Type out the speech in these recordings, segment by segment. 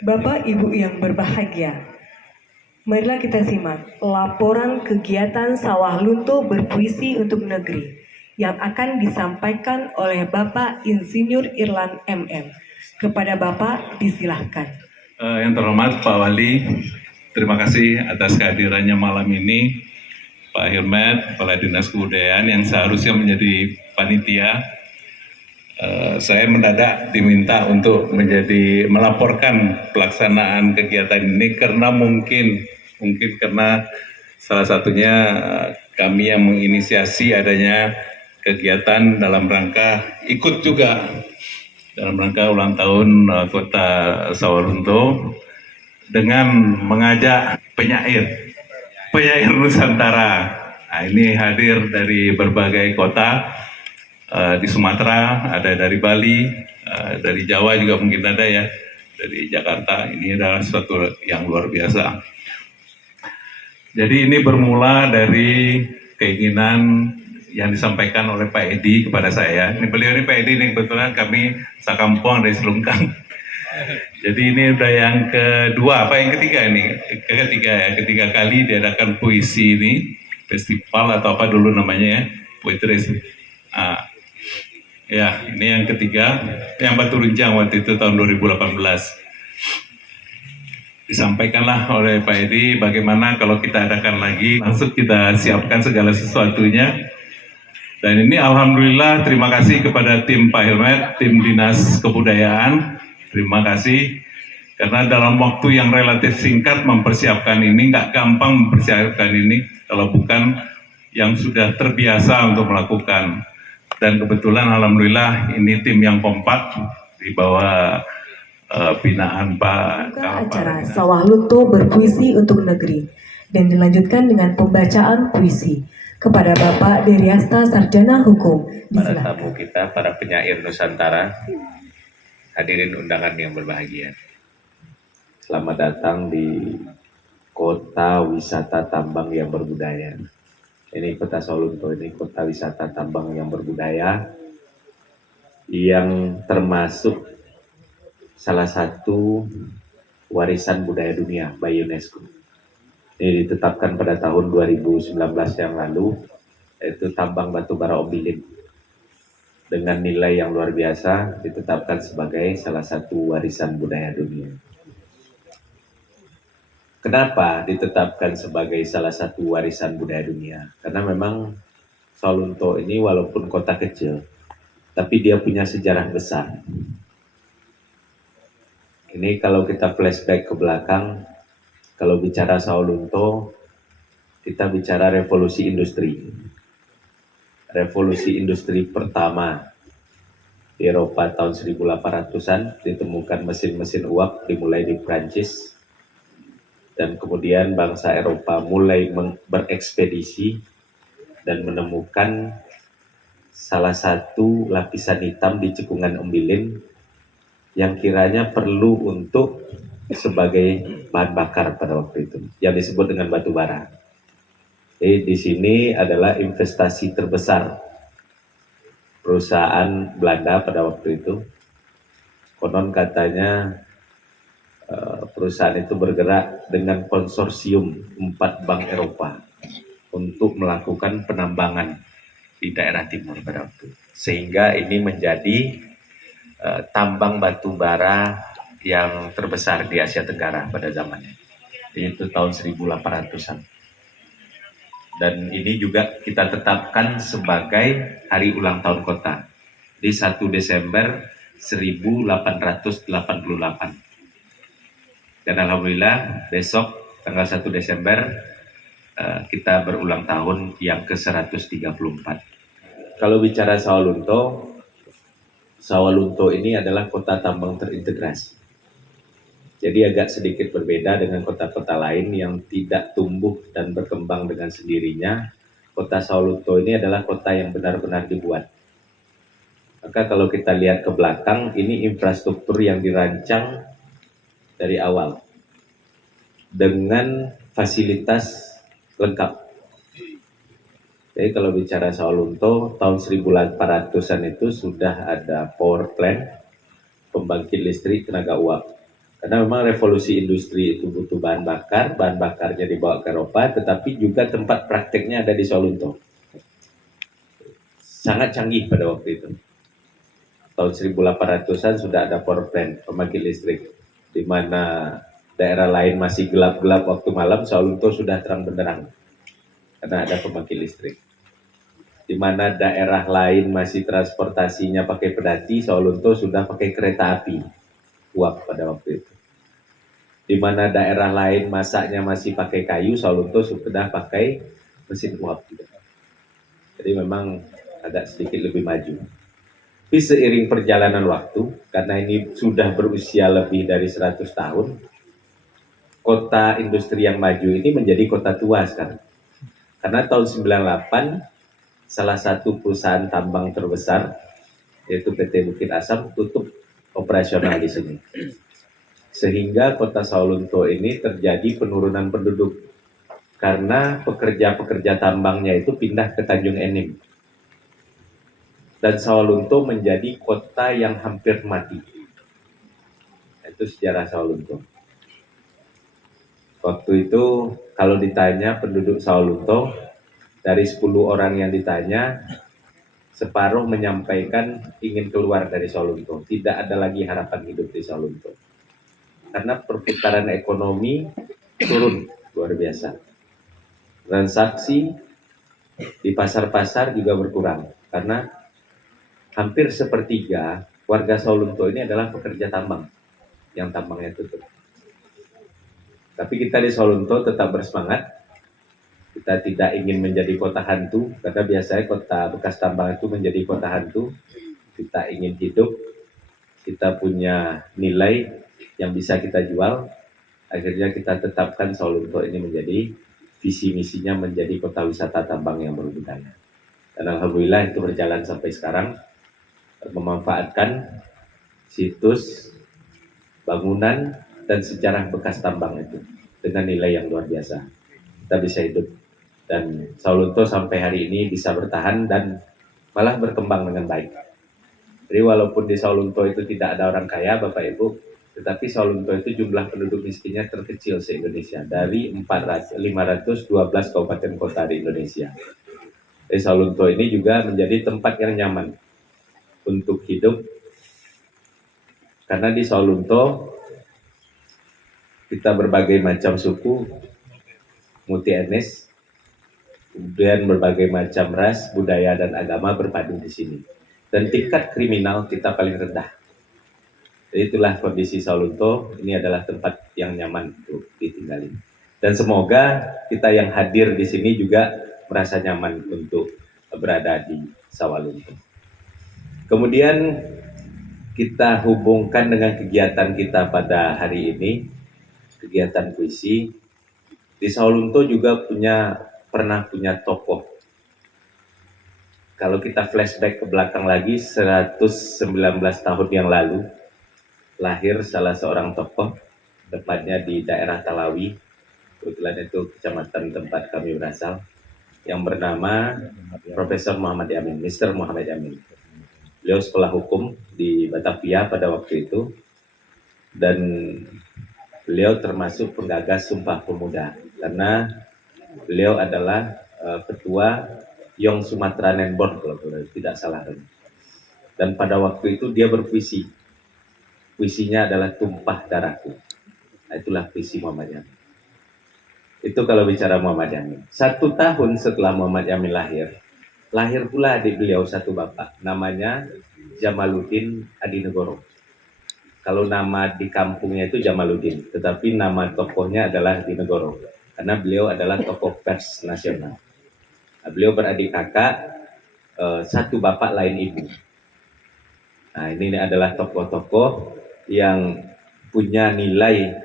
Bapak Ibu yang berbahagia, marilah kita simak laporan kegiatan Sawah Lunto Berpuisi untuk Negeri yang akan disampaikan oleh Bapak Insinyur Irlan MM. Kepada Bapak disilahkan. Yang terhormat Pak Wali, terima kasih atas kehadirannya malam ini. Pak Hirmet, Kepala Dinas Kebudayaan yang seharusnya menjadi panitia, saya mendadak diminta untuk melaporkan pelaksanaan kegiatan ini karena mungkin karena salah satunya kami yang menginisiasi adanya kegiatan dalam rangka ikut juga dalam rangka ulang tahun Kota Sawalunto dengan mengajak penyair Nusantara. Nah, ini hadir dari berbagai kota di Sumatera, ada dari Bali, dari Jawa juga mungkin ada ya, dari Jakarta. Ini adalah suatu yang luar biasa. Jadi ini bermula dari keinginan yang disampaikan oleh Pak Edi kepada saya. Beliau ini Pak Edi ini kebetulan kami sakampung dari Selungkang. Jadi ini udah yang kedua, apa yang ketiga ini? Ketiga kali diadakan puisi ini, festival atau apa dulu namanya ya, poetry. Ya, ini yang ketiga, yang Batu Runjang waktu itu tahun 2018. Disampaikanlah oleh Pak Edi bagaimana kalau kita adakan lagi, langsung kita siapkan segala sesuatunya. Dan ini alhamdulillah terima kasih kepada tim Pak Hirmet, tim Dinas Kebudayaan, terima kasih. Karena dalam waktu yang relatif singkat mempersiapkan ini, nggak gampang mempersiapkan ini, kalau bukan yang sudah terbiasa untuk melakukan. Dan kebetulan alhamdulillah ini tim yang kompak di bawah binaan Pak. Acara Sawah Lunto Berpuisi untuk Negeri dan dilanjutkan dengan pembacaan puisi kepada Bapak Deryasta Sarjana Hukum. Para tamu kita, para penyair Nusantara, hadirin undangan yang berbahagia. Selamat datang di kota wisata tambang yang berbudaya. Ini kota Sawalunto, ini kota wisata tambang yang berbudaya yang termasuk salah satu warisan budaya dunia by UNESCO. Ini ditetapkan pada tahun 2019 yang lalu, yaitu tambang batu bara Ombilin. Dengan nilai yang luar biasa ditetapkan sebagai salah satu warisan budaya dunia. Kenapa ditetapkan sebagai salah satu warisan budaya dunia? Karena memang Sawalunto ini walaupun kota kecil, tapi dia punya sejarah besar. Ini kalau kita flashback ke belakang, kalau bicara Sawalunto, kita bicara revolusi industri. Revolusi industri pertama di Eropa tahun 1800-an, ditemukan mesin-mesin uap dimulai di Prancis. Dan kemudian bangsa Eropa mulai berekspedisi dan menemukan salah satu lapisan hitam di cekungan Ombilin yang kiranya perlu untuk sebagai bahan bakar pada waktu itu, yang disebut dengan batu bara. Jadi di sini adalah investasi terbesar perusahaan Belanda pada waktu itu. Konon katanya perusahaan itu bergerak dengan konsorsium 4 bank Eropa untuk melakukan penambangan di daerah timur pada waktu itu. Sehingga ini menjadi tambang batu bara yang terbesar di Asia Tenggara pada zamannya. Itu tahun 1800-an. Dan ini juga kita tetapkan sebagai hari ulang tahun kota di 1 Desember 1888. Dan alhamdulillah besok tanggal 1 Desember kita berulang tahun yang ke-134. Kalau bicara Sawalunto ini adalah kota tambang terintegrasi. Jadi agak sedikit berbeda dengan kota-kota lain yang tidak tumbuh dan berkembang dengan sendirinya. Kota Sawalunto ini adalah kota yang benar-benar dibuat. Maka kalau kita lihat ke belakang, ini infrastruktur yang dirancang dari awal dengan fasilitas lengkap. Jadi kalau bicara Sawalunto, tahun 1800-an itu sudah ada power plant, pembangkit listrik tenaga uap. Karena memang revolusi industri itu butuh bahan bakarnya dibawa ke Eropa, tetapi juga tempat prakteknya ada di Sawalunto. Sangat canggih pada waktu itu. Tahun 1800-an sudah ada power plant, pembangkit listrik, di mana daerah lain masih gelap-gelap waktu malam, Sawalunto sudah terang benderang karena ada pembangkit listrik. Di mana daerah lain masih transportasinya pakai pedati, Sawalunto sudah pakai kereta api uap pada waktu itu. Di mana daerah lain masaknya masih pakai kayu, Sawalunto sudah pakai mesin uap. Jadi memang agak sedikit lebih maju. Tapi seiring perjalanan waktu, karena ini sudah berusia lebih dari 100 tahun, kota industri yang maju ini menjadi kota tua sekarang. Karena tahun 98, salah satu perusahaan tambang terbesar, yaitu PT Bukit Asam, tutup operasional di sini. Sehingga kota Sawalunto ini terjadi penurunan penduduk. Karena pekerja-pekerja tambangnya itu pindah ke Tanjung Enim. Dan Sawalunto menjadi kota yang hampir mati. Itu sejarah Sawalunto. Waktu itu kalau ditanya penduduk Sawalunto, dari 10 orang yang ditanya, separuh menyampaikan ingin keluar dari Sawalunto. Tidak ada lagi harapan hidup di Sawalunto. Karena perputaran ekonomi turun luar biasa. Transaksi di pasar-pasar juga berkurang. Karena hampir sepertiga warga Sawalunto ini adalah pekerja tambang yang tambangnya tutup. Tapi kita di Sawalunto tetap bersemangat. Kita tidak ingin menjadi kota hantu, karena biasanya kota bekas tambang itu menjadi kota hantu. Kita ingin hidup, kita punya nilai yang bisa kita jual. Akhirnya kita tetapkan Sawalunto ini menjadi visi misinya menjadi kota wisata tambang yang berbudaya. Dan alhamdulillah itu berjalan sampai sekarang. Memanfaatkan situs, bangunan, dan sejarah bekas tambang itu dengan nilai yang luar biasa. Kita bisa hidup, dan Sawalunto sampai hari ini bisa bertahan dan malah berkembang dengan baik. Jadi walaupun di Sawalunto itu tidak ada orang kaya, Bapak Ibu, tetapi Sawalunto itu jumlah penduduk miskinnya terkecil se-Indonesia dari 512 kabupaten kota di Indonesia. Jadi Sawalunto ini juga menjadi tempat yang nyaman untuk hidup, karena di Sawalunto kita berbagai macam suku, multi etnis, kemudian berbagai macam ras, budaya dan agama berpadu di sini, dan tingkat kriminal kita paling rendah. Jadi itulah kondisi Sawalunto. Ini adalah tempat yang nyaman untuk ditinggali, dan semoga kita yang hadir di sini juga merasa nyaman untuk berada di Sawalunto. Kemudian kita hubungkan dengan kegiatan kita pada hari ini, kegiatan puisi. Di Sawalunto juga pernah punya tokoh. Kalau kita flashback ke belakang lagi, 119 tahun yang lalu, lahir salah seorang tokoh, tepatnya di daerah Talawi, kebetulan itu kecamatan tempat kami berasal, yang bernama Profesor Muhammad Yamin, Mr. Muhammad Yamin. Beliau sekolah hukum di Batavia pada waktu itu, dan beliau termasuk penggagas Sumpah Pemuda, karena beliau adalah ketua Young Sumatra Nenbor kalau tidak salah. Dan pada waktu itu dia berpuisi. Puisinya adalah Tumpah Darahku. Nah, itulah puisi Muhammad Yamin. Itu kalau bicara Muhammad Yamin. 1 tahun setelah Muhammad Yamin lahir pula adik beliau satu bapak, namanya Jamaluddin Adinegoro. Kalau nama di kampungnya itu Jamaluddin, tetapi nama tokohnya adalah Adinegoro, karena beliau adalah tokoh pers nasional. Nah, beliau beradik kakak, satu bapak lain ibu. Nah, ini adalah tokoh-tokoh yang punya nilai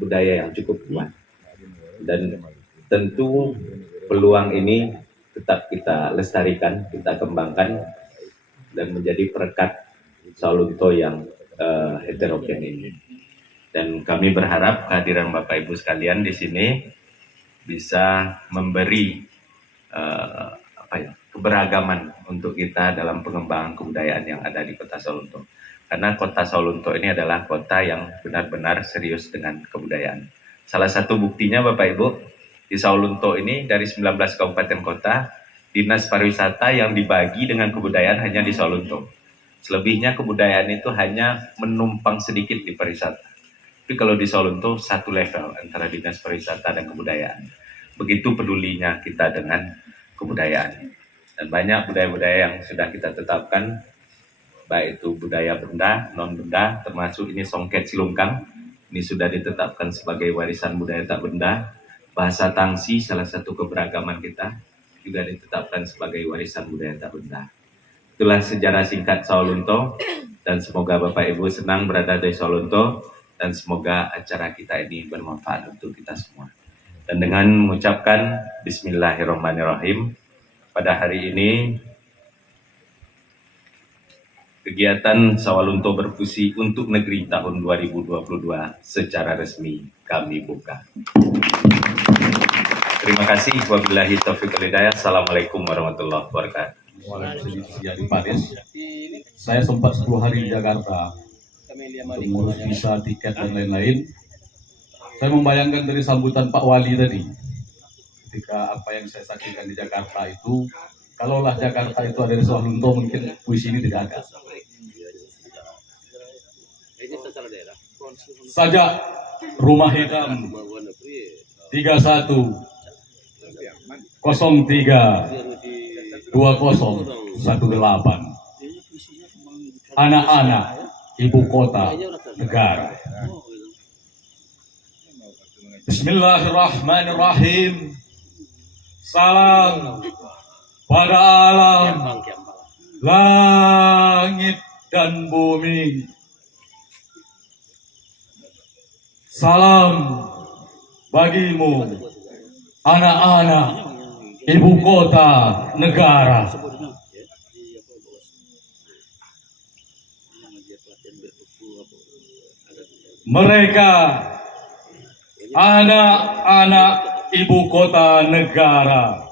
budaya yang cukup kuat. Dan tentu peluang ini tetap kita lestarikan, kita kembangkan, dan menjadi perekat Sawalunto yang heterogen ini. Dan kami berharap kehadiran Bapak Ibu sekalian di sini bisa memberi keberagaman untuk kita dalam pengembangan kebudayaan yang ada di Kota Sawalunto. karena kota Sawalunto ini adalah kota yang benar-benar serius dengan kebudayaan. Salah satu buktinya Bapak Ibu, di Sawalunto ini dari 19 kabupaten kota, dinas pariwisata yang dibagi dengan kebudayaan hanya di Sawalunto. Selebihnya kebudayaan itu hanya menumpang sedikit di pariwisata. Tapi kalau di Sawalunto satu level antara dinas pariwisata dan kebudayaan. Begitu pedulinya kita dengan kebudayaan. Dan banyak budaya-budaya yang sudah kita tetapkan, baik itu budaya benda, non-benda, termasuk ini songket silungkang. Ini sudah ditetapkan sebagai warisan budaya tak benda. Bahasa Tangsi, salah satu keberagaman kita, juga ditetapkan sebagai warisan budaya tak benda. Itulah sejarah singkat Sawalunto, dan semoga Bapak Ibu senang berada di Sawalunto, dan semoga acara kita ini bermanfaat untuk kita semua. Dan dengan mengucapkan Bismillahirrahmanirrahim, pada hari ini kegiatan Sawalunto Berpuisi untuk Negeri tahun 2022 secara resmi kami buka. Terima kasih. Wabillahi taufiq wal hidayah. Assalamualaikum warahmatullahi wabarakatuh. Jadi Paris, saya sempat 10 hari di Jakarta untuk mengurus visa, tiket dan lain-lain. Saya membayangkan dari sambutan Pak Wali tadi, ketika apa yang saya saksikan di Jakarta itu, kalaulah Jakarta itu ada di Sawalunto, mungkin puisi ini tidak ada. Sajak Rumah Hitam 31 03 2018. Anak-anak ibu kota negara. Bismillahirrahmanirrahim. Salam pada alam, langit dan bumi. Salam bagimu, anak-anak ibu kota negara. Mereka anak-anak ibu kota negara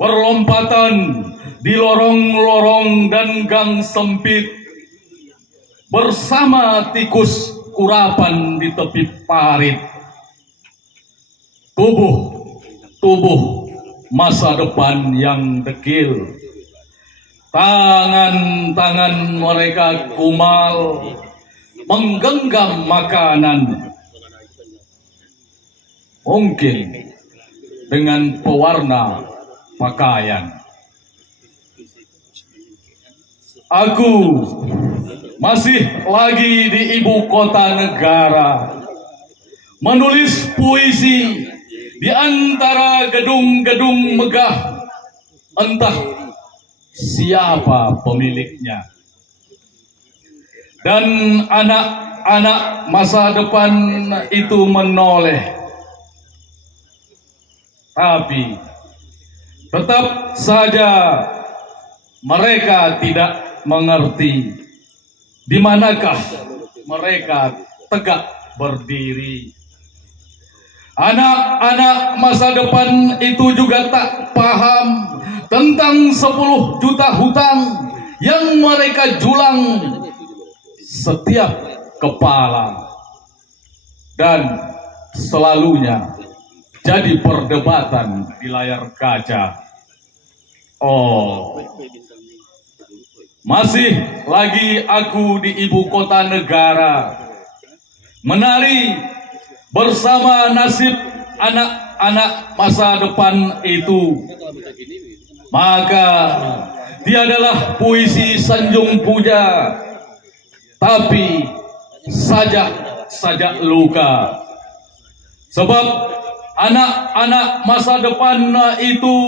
berlompatan di lorong-lorong dan gang sempit bersama tikus kurapan di tepi parit. Tubuh masa depan yang dekil. Tangan-tangan mereka kumal menggenggam makanan. Mungkin dengan pewarna pakaian. Aku masih lagi di ibu kota negara, menulis puisi di antara gedung-gedung megah. Entah siapa pemiliknya. Dan anak-anak masa depan itu menoleh. Tapi tetap saja mereka tidak mengerti di manakah mereka tegak berdiri. Anak-anak masa depan itu juga tak paham tentang 10 juta hutang yang mereka julang setiap kepala, dan selalunya jadi perdebatan di layar kaca. Oh, masih lagi aku di ibu kota negara, menari bersama nasib anak-anak masa depan itu. Maka tiadalah puisi sanjung puja, tapi sajak luka. Sebab anak-anak masa depan itu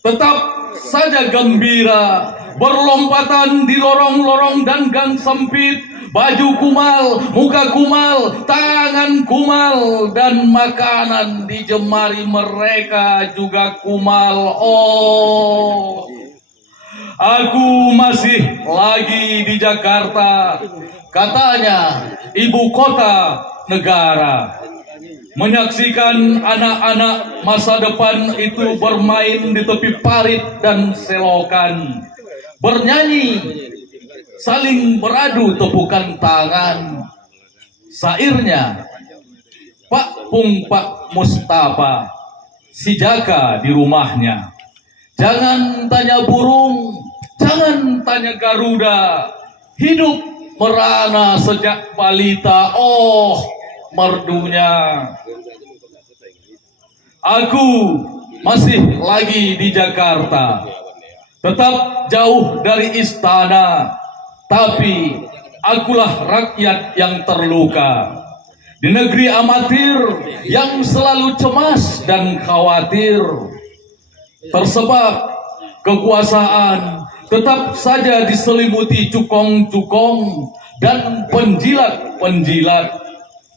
tetap saja gembira, berlompatan di lorong-lorong dan gang sempit, baju kumal, muka kumal, tangan kumal, dan makanan di jemari mereka juga kumal. Oh, aku masih lagi di Jakarta, katanya ibu kota negara, menyaksikan anak-anak masa depan itu bermain di tepi parit dan selokan, bernyanyi saling beradu tepukan tangan. Sairnya Pak Pak Mustafa si Jaka di rumahnya. Jangan tanya burung, jangan tanya Garuda, hidup merana sejak balita, oh merdunya. Aku masih lagi di Jakarta, tetap jauh dari istana, tapi akulah rakyat yang terluka. Di negeri amatir yang selalu cemas dan khawatir, tersebab kekuasaan tetap saja diselimuti cukong-cukong dan penjilat-penjilat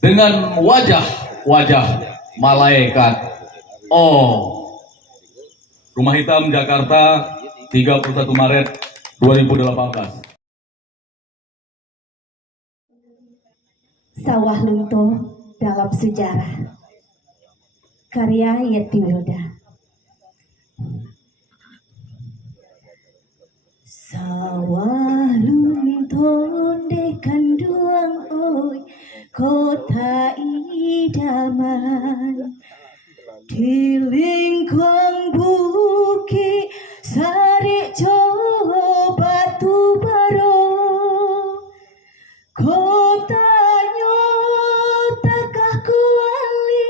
dengan wajah-wajah malaikat. Oh, Rumah Hitam Jakarta, 31 Maret 2018. Sawah Lunto dalam Sejarah, karya Yeti Wilda. Sawah lunto dekan duang oi, kota idaman, di lingkung bukit sari coba batu baro, kotanya takah kuali,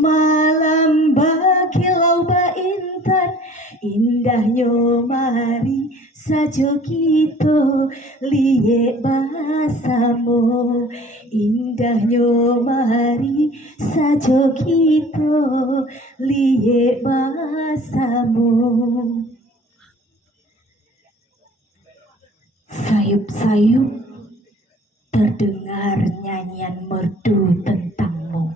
malam bakilau ba intan, indahnya mari sajo kita liye bahasamu, indahnya mari sajo kita liye bahasamu. Sayup-sayup terdengar nyanyian merdu tentangmu,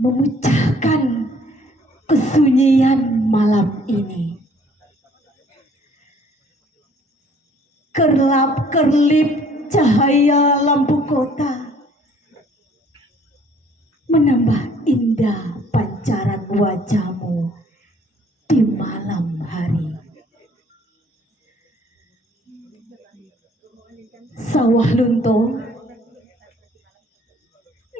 memecahkan kesunyian malam ini. Kerlap-kerlip cahaya lampu kota menambah indah pancaran wajahmu di malam hari. Sawah lunto,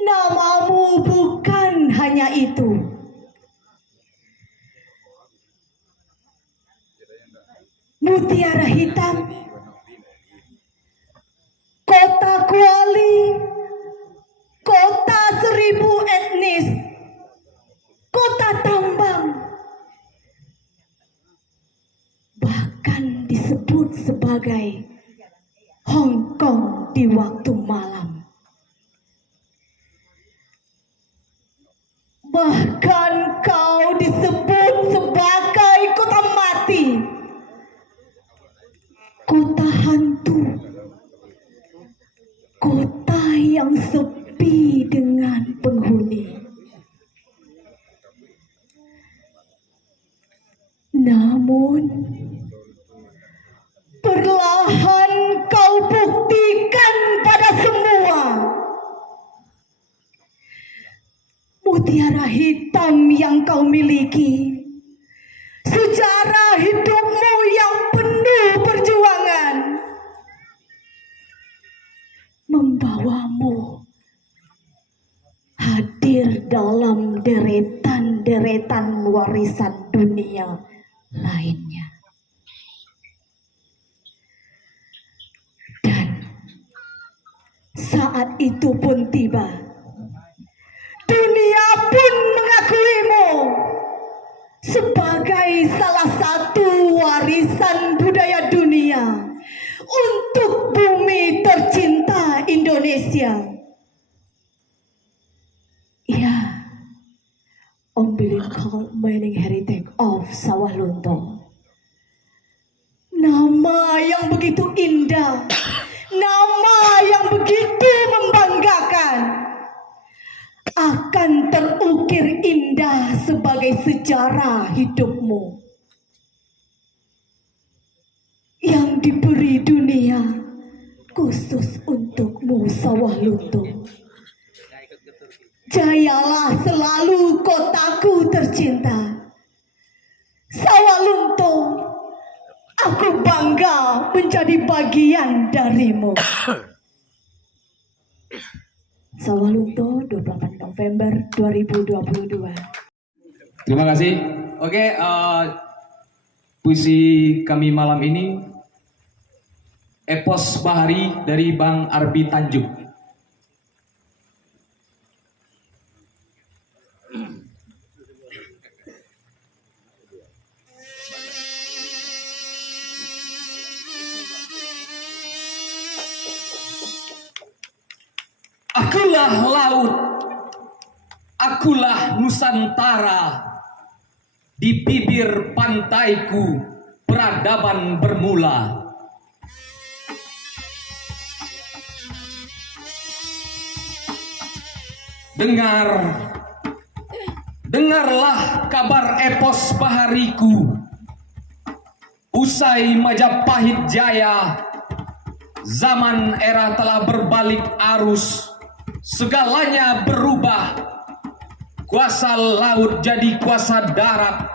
namamu bukan hanya itu. Mutiara Hitam, kota kuali, kota 1000 etnis, kota tambang, bahkan disebut sebagai Hong Kong di waktu malam. Bahkan kau disebut sebagai kota mati, kota hantu, kota yang sepi dengan penghuni. Namun perlahan kau buktikan pada semua, mutiara hitam yang kau miliki, sejarah hidupmu yang penuh perjuangan, membawamu hadir dalam deretan-deretan warisan dunia lainnya. Dan saat itu pun tiba, dunia pun mengakuimu sebagai salah satu warisan budaya dunia untuk bumi tercinta Indonesia. Ya, Umbilical Mining Heritage of Sawah Lunto. Nama yang begitu indah, nama yang begitu membanggakan, akan terukir indah sebagai sejarah hidupmu yang diberi dunia khusus untukmu, Sawah Lunto. Jayalah selalu kotaku tercinta, Sawah Lunto, Aku bangga menjadi bagian darimu. Sawalunto, 28 November 2022. Terima kasih. Oke, puisi kami malam ini Epos Bahari dari Bang Arbi Tanjung. Akulah laut, akulah Nusantara, di bibir pantaiku peradaban bermula. Dengarlah kabar epos bahariku. Usai Majapahit Jaya, zaman era telah berbalik arus. Segalanya berubah. Kuasa laut jadi kuasa darat.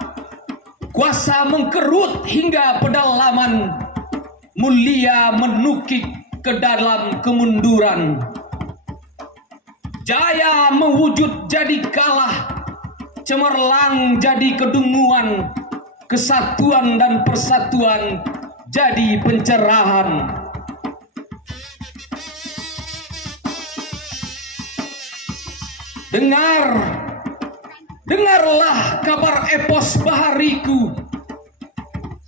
Kuasa mengkerut hingga pedalaman. Mulia menukik ke dalam kemunduran. Jaya mewujud jadi kalah. Cemerlang jadi kedunguan. Kesatuan dan persatuan jadi pencerahan. Dengarlah kabar epos bahariku.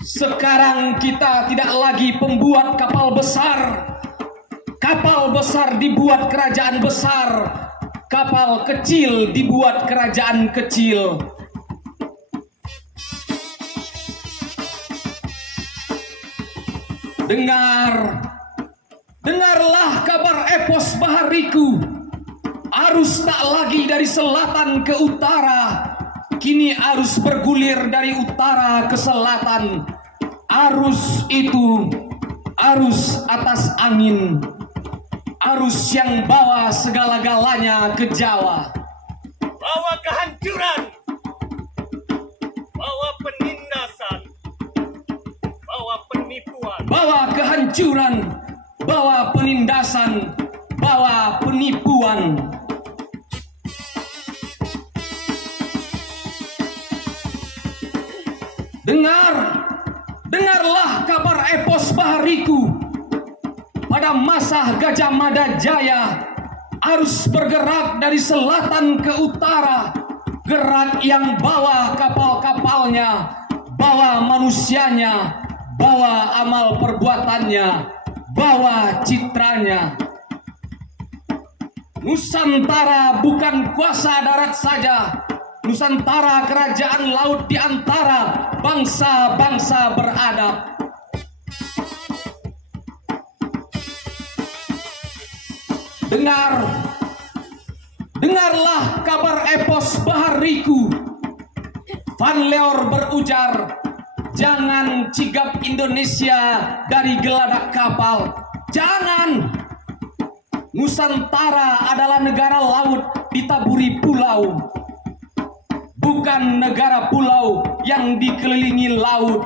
Sekarang kita tidak lagi pembuat kapal besar. Kapal besar dibuat kerajaan besar. Kapal kecil dibuat kerajaan kecil. Dengarlah kabar epos bahariku. Arus tak lagi dari selatan ke utara. Kini arus bergulir dari utara ke selatan. Arus itu arus atas angin. Arus yang bawa segala-galanya ke Jawa. Bawa kehancuran, bawa penindasan, bawa penipuan. Bawa kehancuran, bawa penindasan, bawa penipuan. Dengarlah kabar epos bahariku. Pada masa Gajah Mada Jaya, arus bergerak dari selatan ke utara. Gerak yang bawa kapal-kapalnya, bawa manusianya, bawa amal perbuatannya, bawa citranya. Nusantara bukan kuasa darat saja. Nusantara kerajaan laut di antara bangsa-bangsa beradab. Dengarlah kabar epos bahariku. Van Leeuwen berujar, jangan cigap Indonesia dari geladak kapal. Jangan. Nusantara adalah negara laut ditaburi pulau. Bukan negara pulau yang dikelilingi laut.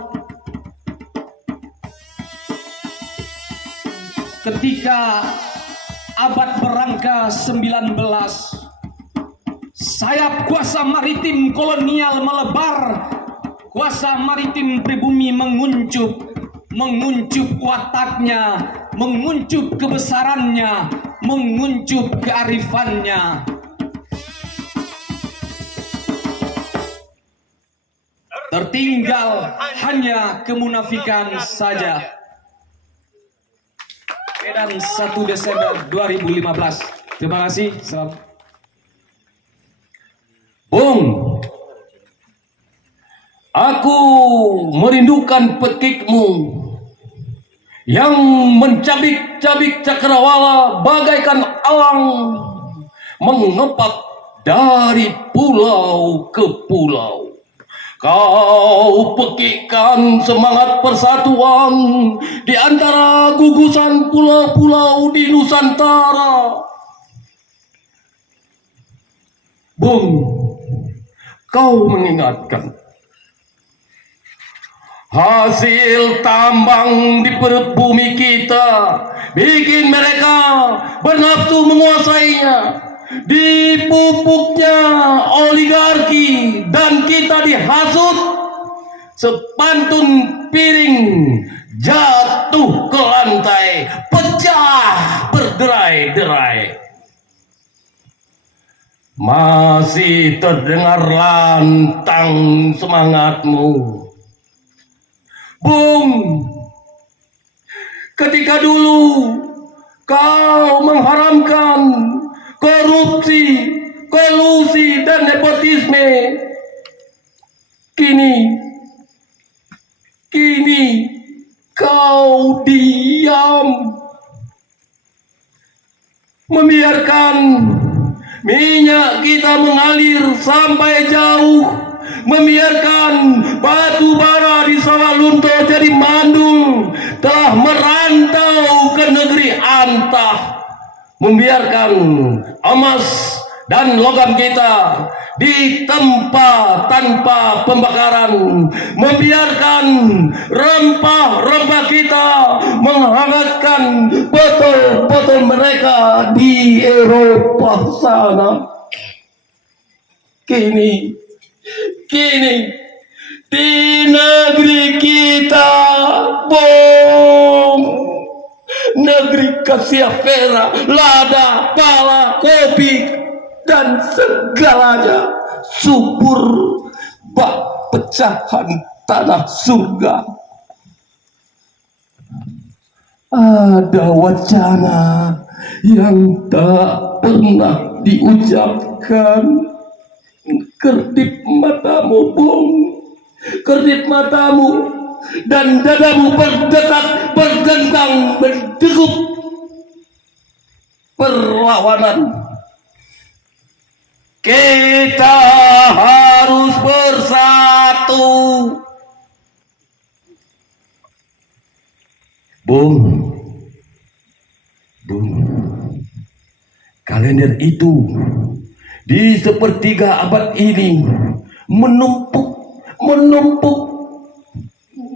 Ketika abad berangka 19, sayap kuasa maritim kolonial melebar. Kuasa maritim pribumi menguncup wataknya, menguncup kebesarannya, menguncup kearifannya. Tertinggal hanya kemunafikan saja. Medan 1 Desember 2015. Terima kasih. Salam. Bung, aku merindukan petikmu yang mencabik-cabik cakrawala bagaikan elang mengepak dari pulau ke pulau. Kau pekikkan semangat persatuan di antara gugusan pulau-pulau di Nusantara. Bung, kau mengingatkan hasil tambang di perut bumi kita bikin mereka bernafsu menguasainya, dipupuknya oligarki, dan kita dihasut sepantun piring jatuh ke lantai, pecah berderai-derai. Masih terdengar lantang semangatmu, Bung. Ketika dulu kau mengharamkan korupsi, kolusi, dan nepotisme, kini kau diam, membiarkan minyak kita mengalir sampai jauh, membiarkan batu bara di Sawah Lunto jadi mandul, telah merantau ke negeri antah, membiarkan emas dan logam kita ditempa tanpa pembakaran, membiarkan rempah-rempah kita menghangatkan botol-botol mereka di Eropa sana. Kini di negeri kita, Bung, negeri Kasiapera, lada, pala, kopi, dan segalanya subur bak pecahan tanah surga. Ada wacana yang tak pernah diucapkan. Kedip matamu, Bung, kedip matamu, dan dadamu berdetak, berdentang, berdegup perlawanan. Kita harus bersatu, Bung. Kalender itu di sepertiga abad ini menumpuk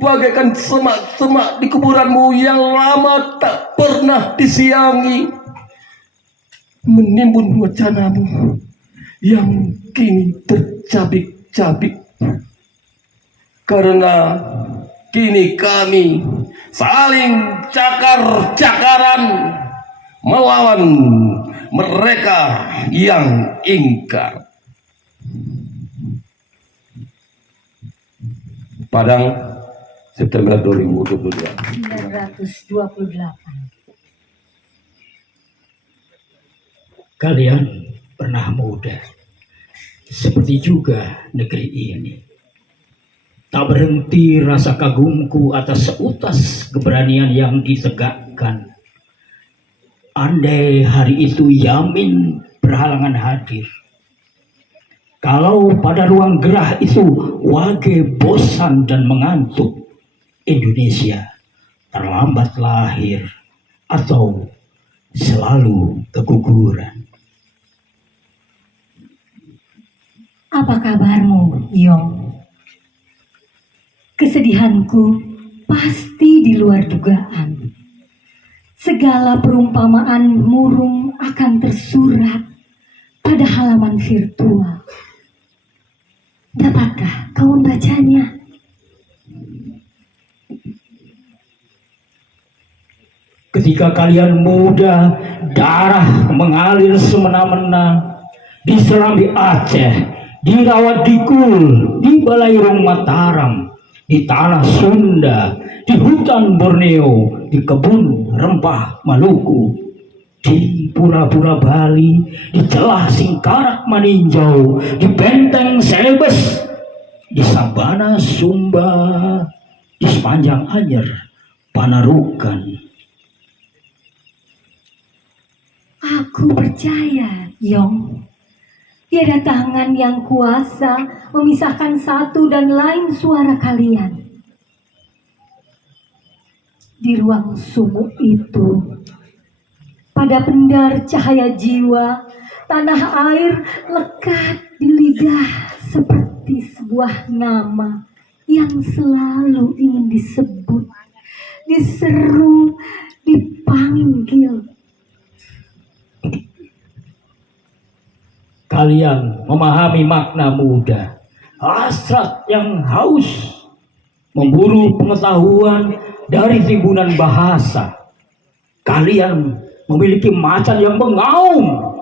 bagaikan semak-semak di kuburanmu yang lama tak pernah disiangi, menimbun wacanamu yang kini tercabik-cabik, karena kini kami saling cakar-cakaran melawan mereka yang ingkar. Padang, September 2022. 1928. Kalian pernah muda, seperti juga negeri ini. Tak berhenti rasa kagumku atas seutas keberanian yang ditegakkan. Andai hari itu Yamin berhalangan hadir, kalau pada ruang gerah itu Wage bosan dan mengantuk, Indonesia terlambat lahir atau selalu keguguran. Apa kabarmu, Yong? Kesedihanku pasti di luar dugaan. Segala perumpamaan murung akan tersurat pada halaman virtual. Dapatkah kau membacanya? Ketika kalian muda, darah mengalir semena-mena di Serambi Aceh, di Rawat Dikul, di Balairung Mataram, di tanah Sunda, di hutan Borneo, di kebun rempah Maluku, di pura-pura Bali, di celah Singkarak Maninjau, di benteng Sebes, di sabana Sumba, di sepanjang Anyer, Panarukan. Aku percaya, Yong. Tiada tangan yang kuasa memisahkan satu dan lain suara kalian. Di ruang sumuk itu, pada pendar cahaya jiwa, tanah air lekat di lidah seperti sebuah nama yang selalu ingin disebut, diseru, dipanggil. Kalian memahami makna muda, hasrat yang haus memburu pengetahuan dari timbunan bahasa. Kalian memiliki macan yang mengaum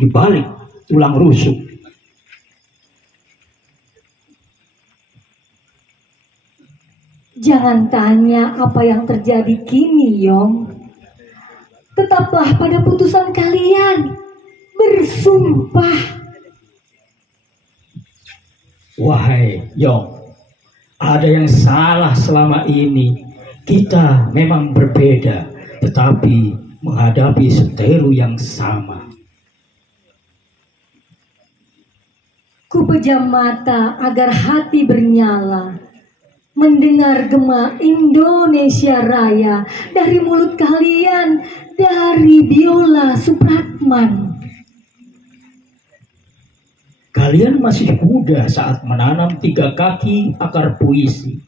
di balik tulang rusuk. Jangan tanya apa yang terjadi kini, Yong. Tetaplah pada putusan kalian. Bersumpah. Wahai Yong, ada yang salah selama ini. Kita memang berbeda, tetapi menghadapi seteru yang sama. Ku pejam mata agar hati bernyala, mendengar gema Indonesia Raya dari mulut kalian, dari biola Supratman. Kalian masih muda saat menanam 3 kaki akar puisi.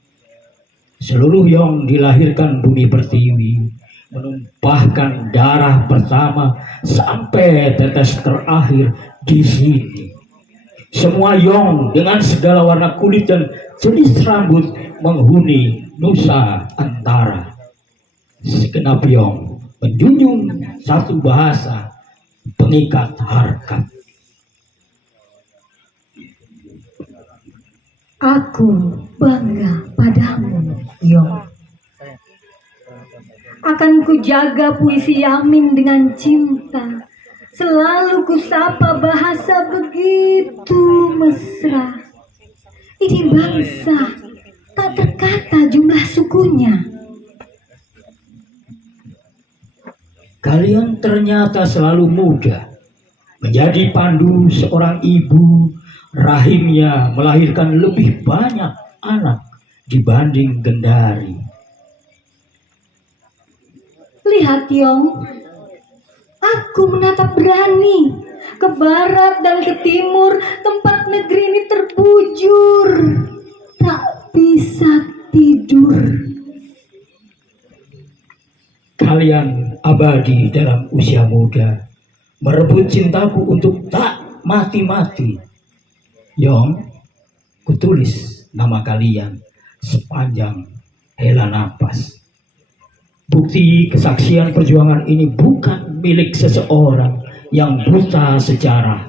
Seluruh Yong dilahirkan bumi pertiwi, menumpahkan darah pertama sampai tetes terakhir di sini. Semua Yong dengan segala warna kulit dan jenis rambut menghuni Nusa Antara. Segenap Yong menjunjung satu bahasa, pengikat harkat. Aku bangga padamu, Yong. Akan kujaga puisi Yamin dengan cinta. Selalu kusapa bahasa begitu mesra. Ini bangsa, tak terkata jumlah sukunya. Kalian ternyata selalu muda, menjadi pandu seorang ibu. Rahimnya melahirkan lebih banyak anak dibanding Gendari. Lihat, Yong, aku menatap berani ke barat dan ke timur. Tempat negeri ini terbujur, tak bisa tidur. Kalian abadi dalam usia muda, merebut cintaku untuk tak mati-mati. Yong, kutulis nama kalian sepanjang hela napas. Bukti kesaksian perjuangan ini bukan milik seseorang yang buta sejarah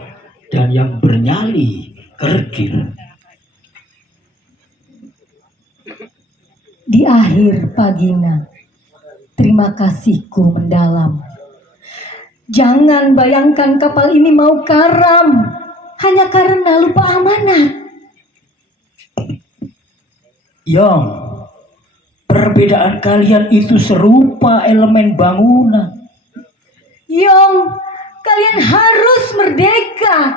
dan yang bernyali kerdil. Di akhir pagina, terima kasihku mendalam. Jangan bayangkan kapal ini mau karam hanya karena lupa amanat. Yong, perbedaan kalian itu serupa elemen bangunan. Yong, kalian harus merdeka.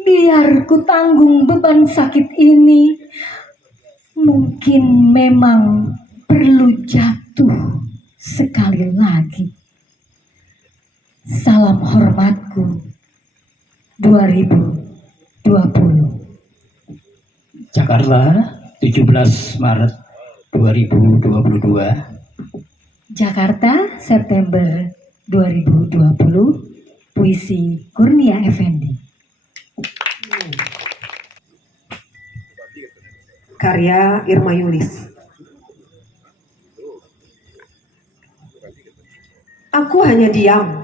Biar ku tanggung beban sakit ini. Mungkin memang perlu jatuh sekali lagi. Salam hormatku 2020. Jakarta, 17 Maret 2022. Jakarta, September 2020. Puisi Kurnia Effendi. Karya Irma Yulis. Aku hanya diam.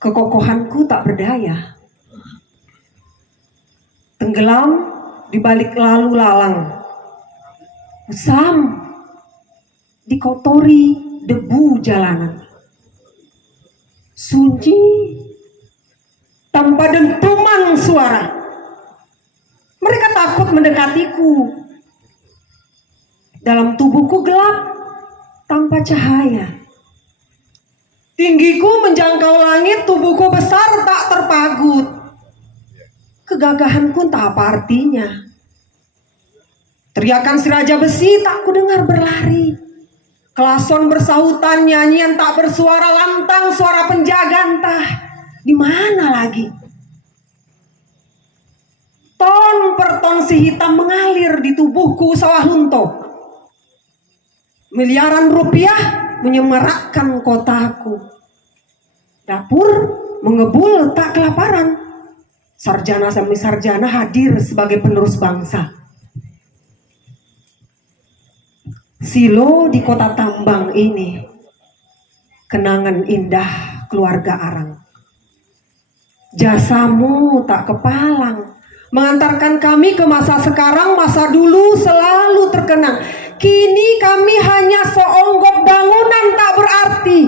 Kekokohanku tak berdaya. Tenggelam di balik lalu lalang. Usam dikotori debu jalanan. Sunyi tanpa dentuman suara. Mereka takut mendekatiku. Dalam tubuhku gelap tanpa cahaya. Tinggiku menjangkau langit, tubuhku besar tak terpagut. Kegagahanku tak apa artinya. Teriakan si raja besi tak kudengar berlari. Klason bersahutan, nyanyian tak bersuara lantang, suara penjaga entah di mana lagi. Ton per ton si hitam mengalir di tubuhku Sawah Lunto. Miliaran rupiah menyemarakkan kotaku. Dapur mengebul tak kelaparan. Sarjana semi sarjana hadir sebagai penerus bangsa. Silo di kota tambang ini, kenangan indah keluarga Arang. Jasamu tak kepalang, mengantarkan kami ke masa sekarang, masa dulu selalu terkenang. Kini kami hanya seonggok bangunan tak berarti.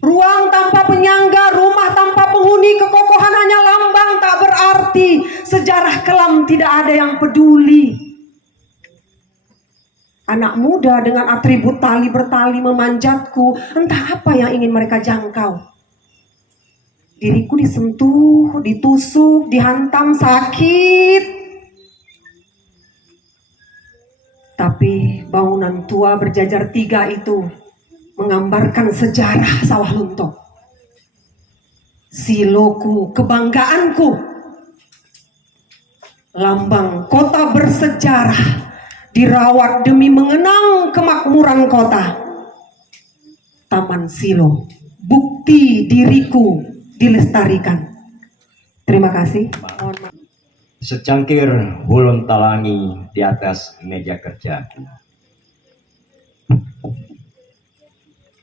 Ruang tanpa penyangga, rumah tanpa penghuni, kekokohan hanya lambang tak berarti. Sejarah kelam tidak ada yang peduli. Anak muda dengan atribut tali bertali memanjatku, entah apa yang ingin mereka jangkau. Diriku disentuh, ditusuk, dihantam sakit. Tapi bangunan tua berjajar 3 itu menggambarkan sejarah Sawah Lunto. Siloku, kebanggaanku. Lambang kota bersejarah, dirawat demi mengenang kemakmuran kota. Taman Silo, bukti diriku dilestarikan. Terima kasih. Secangkir hulun talangi di atas meja kerjaku.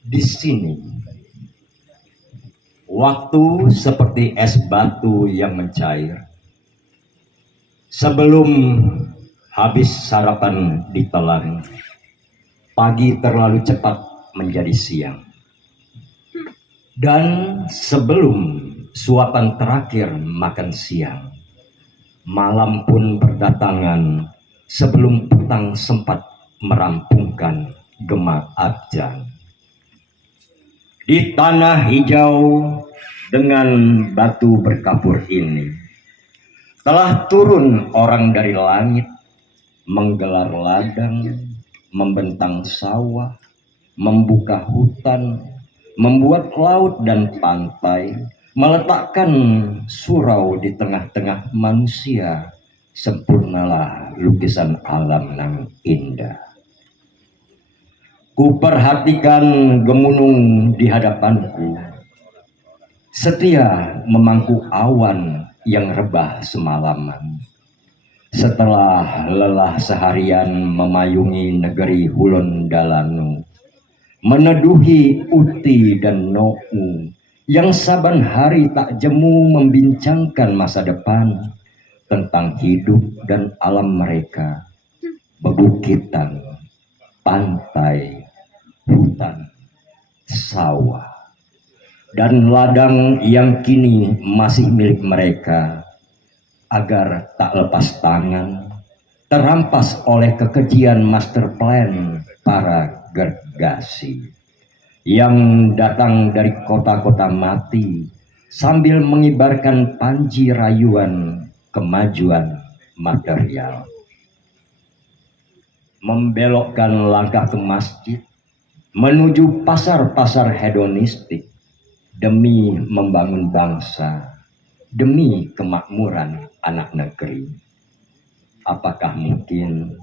Di sini, waktu seperti es batu yang mencair. Sebelum habis sarapan ditelan, pagi terlalu cepat menjadi siang. Dan sebelum suapan terakhir makan siang, malam pun berdatangan sebelum petang sempat merampungkan gema abjang. Di tanah hijau dengan batu berkapur ini, telah turun orang dari langit, menggelar ladang, membentang sawah, membuka hutan, membuat laut dan pantai, meletakkan surau di tengah-tengah manusia. Sempurnalah lukisan alam yang indah. Kuperhatikan gemunung di hadapanku, setia memangku awan yang rebah semalaman. Setelah lelah seharian memayungi negeri Hulun Dalanu, meneduhi Uti dan Nou yang saban hari tak jemu membincangkan masa depan, tentang hidup dan alam mereka, bebukitan, pantai, hutan, sawah, dan ladang yang kini masih milik mereka, agar tak lepas tangan, terampas oleh kekejian master plan para gergasi yang datang dari kota-kota mati sambil mengibarkan panji rayuan kemajuan material. Membelokkan langkah ke masjid, menuju pasar-pasar hedonistik demi membangun bangsa, demi kemakmuran anak negeri. Apakah mungkin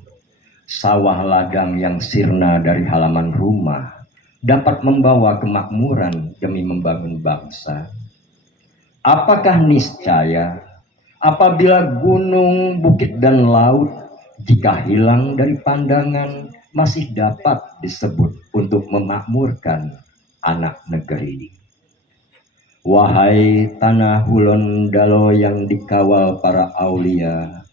sawah ladang yang sirna dari halaman rumah dapat membawa kemakmuran demi membangun bangsa? Apakah niscaya apabila gunung, bukit, dan laut jika hilang dari pandangan masih dapat disebut untuk memakmurkan anak negeri? Wahai tanah Hulun Dalo yang dikawal para aulia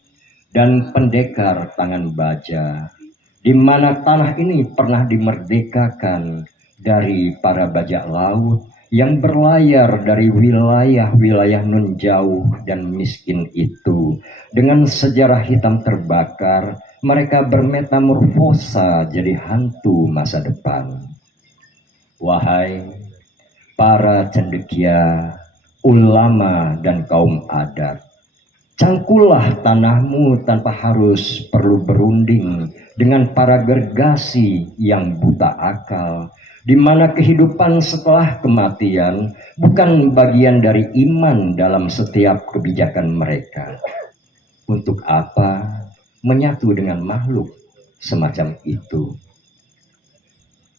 dan pendekar tangan baja, di mana tanah ini pernah dimerdekakan dari para bajak laut yang berlayar dari wilayah-wilayah nun jauh dan miskin itu. Dengan sejarah hitam terbakar, mereka bermetamorfosa jadi hantu masa depan. Wahai para cendekia, ulama, dan kaum adat, cangkullah tanahmu tanpa harus perlu berunding dengan para gergasi yang buta akal, di mana kehidupan setelah kematian bukan bagian dari iman dalam setiap kebijakan mereka. Untuk apa menyatu dengan makhluk semacam itu?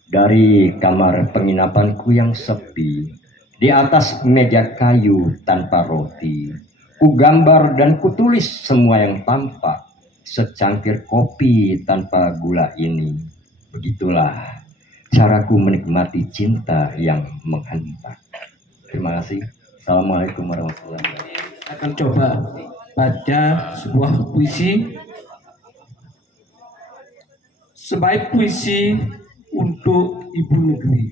Dari kamar penginapanku yang sepi, di atas meja kayu tanpa roti, ku gambar dan kutulis semua yang tampak, secangkir kopi tanpa gula ini. Begitulah caraku menikmati cinta yang menghantar. Terima kasih. Assalamualaikum warahmatullahi wabarakatuh. Akan coba baca sebuah puisi, sebaik puisi untuk ibu negeri.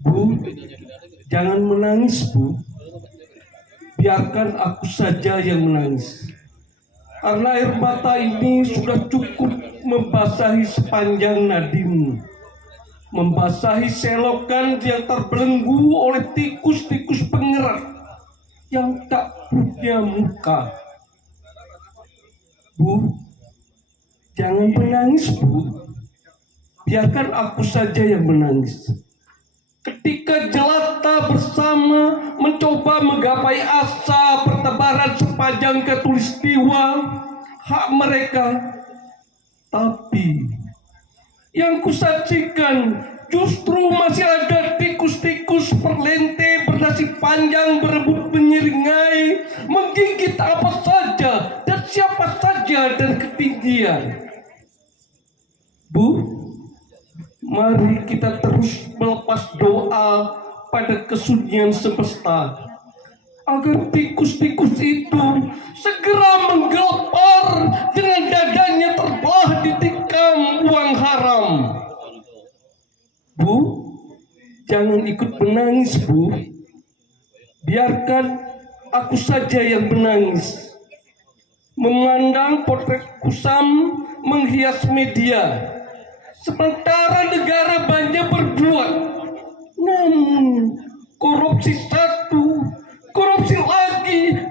Bu, jangan menangis, Bu. Biarkan aku saja yang menangis. Karena air mata ini sudah cukup membasahi sepanjang nadimu, membasahi selokan yang terbelenggu oleh tikus-tikus pengerat yang tak punya muka. Bu, jangan menangis, Bu. Biarkan aku saja yang menangis. Ketika jelata bersama mencoba menggapai asa pertebaran sepanjang katulistiwa hak mereka, tapi yang kusaksikan justru masih ada tikus-tikus perlente bernasib panjang berebut menyeringai, menggigit apa saja dan siapa saja dari ketinggian. Bu, mari kita terus melepas doa pada kesunyian semesta agar tikus-tikus itu segera menggelepar dengan dadanya terbelah ditikam uang haram. Bu, jangan ikut menangis, Bu. Biarkan aku saja yang menangis. Memandang potret kusam menghias media, sementara negara banyak berbuat, namun korupsi satu, korupsi lagi,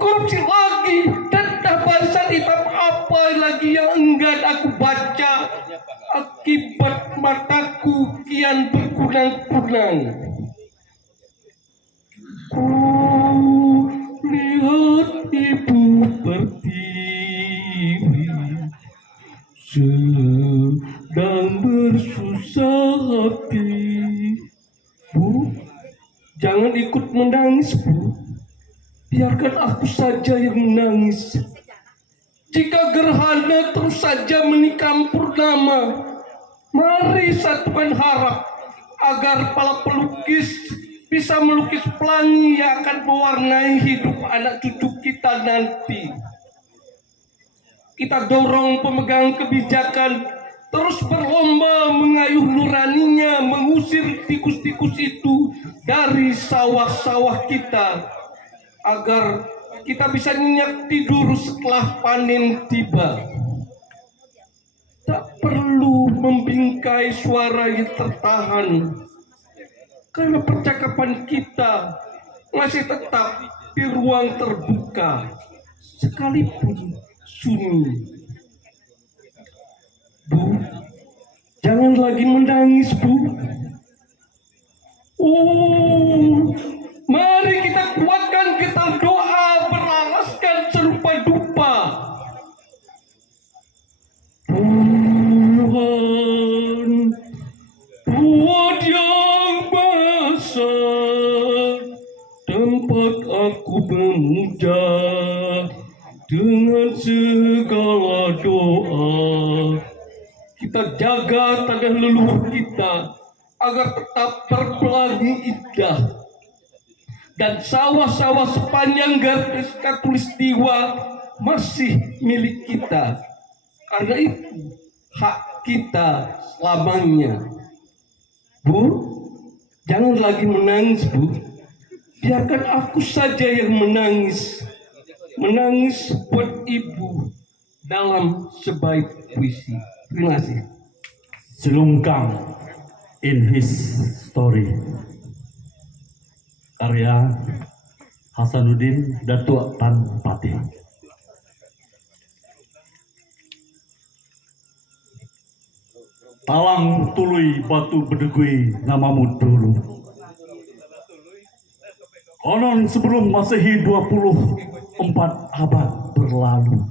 dan tak barisan hitam apa lagi yang enggan aku baca, akibat mataku kian berkunang-kunang. Ku lihat ibu berdiri sedang bersusah hati. Bu, jangan ikut menangis, Bu. Biarkan aku saja yang menangis. Jika gerhana terus saja menikam purnama, mari satukan harap agar para pelukis bisa melukis pelangi yang akan mewarnai hidup anak cucu kita nanti. Kita dorong pemegang kebijakan terus berlomba mengayuh nuraninya, mengusir tikus-tikus itu dari sawah-sawah kita, agar kita bisa nyenyak tidur setelah panen tiba. Tak perlu membingkai suara yang tertahan, karena percakapan kita masih tetap di ruang terbuka, sekalipun sunyi. Bu, jangan lagi menangis, Bu. Mari kita kuatkan getar doa beralaskan serupa dupa. Tuhan, buat yang besar tempat aku memuja dengan segala doa. Kita jaga tanah leluhur kita agar tetap berpelangi indah, dan sawah-sawah sepanjang garis katulistiwa masih milik kita. Karena itu hak kita selamanya. Bu, jangan lagi menangis, Bu. Biarkan aku saja yang menangis. Menangis buat ibu dalam sebaik puisi. Terima kasih. Selungkang in his story. Karya Hasanuddin Datuk Tan Patih. Talang tului batu bedegui namamu dulu. Konon sebelum Masehi 24 abad berlalu.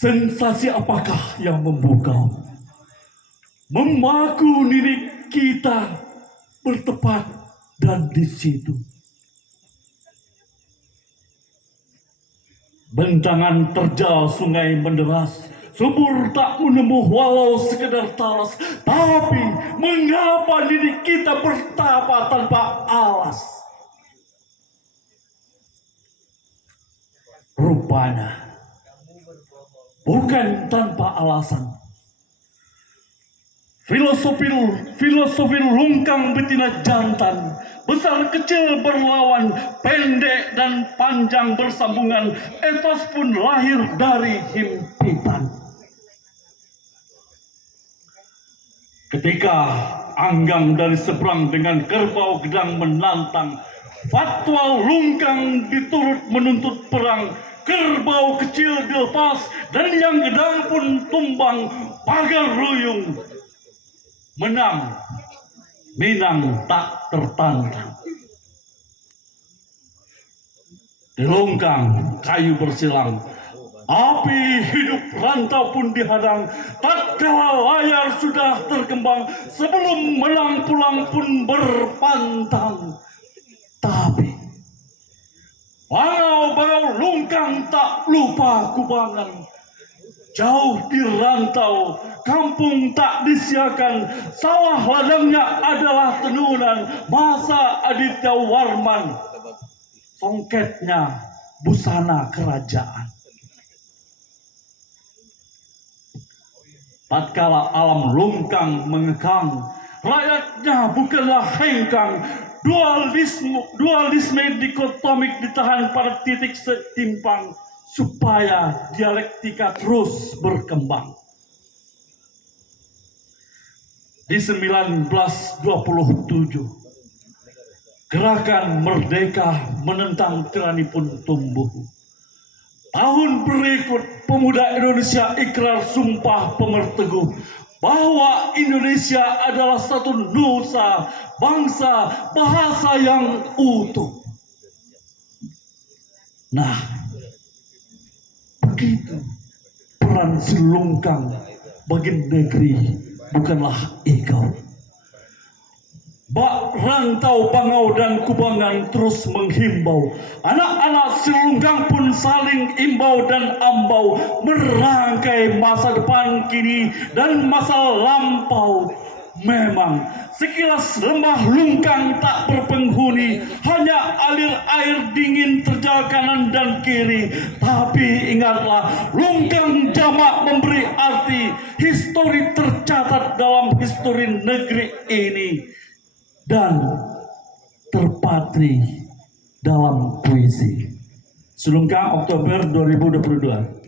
Sensasi apakah yang memukau? Memaku ninik kita bertepat dan di situ. Bentangan terjal sungai menderas, subur tak menemuh walau sekedar talas. Tapi mengapa diri kita bertapa tanpa alas? Rupanya bukan tanpa alasan. Filosofi lungkang betina jantan, besar kecil berlawan, pendek dan panjang bersambungan, etos pun lahir dari himpitan. Ketika Anggang dari seberang dengan kerbau gedang menantang, fatwa lungkang diturut menuntut perang, kerbau kecil dilepas dan yang gedang pun tumbang, pagar ruyung. Menang, Minang tak tertantang. Di lungkang kayu bersilang, api hidup rantau pun dihadang. Tatkala layar sudah terkembang, sebelum menang pulang pun berpantang. Tapi bangau-bangau lungkang tak lupa kubangan. Jauh di rantau, kampung tak disiakan, sawah ladangnya adalah tenunan masa Aditya Warman. Songketnya busana kerajaan. Tatkala alam lungkang mengekang, rakyatnya bukanlah hengkang. Dualisme dikotomik ditahan pada titik setimpang, supaya dialektika terus berkembang. Di 1927, gerakan merdeka menentang tirani pun tumbuh. Tahun berikut, pemuda Indonesia ikrar sumpah pemerteguh bahwa Indonesia adalah satu nusa, bangsa, bahasa yang utuh. Nah, begitu peran si lungkang bagi negeri, bukanlah ego. Bak rantau bangau dan kubangan terus menghimbau. Anak-anak si lungkang pun saling imbau dan ambau, merangkai masa depan kini dan masa lampau. Memang sekilas lembah lungkang tak berpenghuni, hanya alir air dingin terjal kanan dan kiri. Tapi ingatlah, lungkang jamak memberi arti, histori tercatat dalam histori negeri ini dan terpatri dalam puisi. Selungkang Oktober 2022.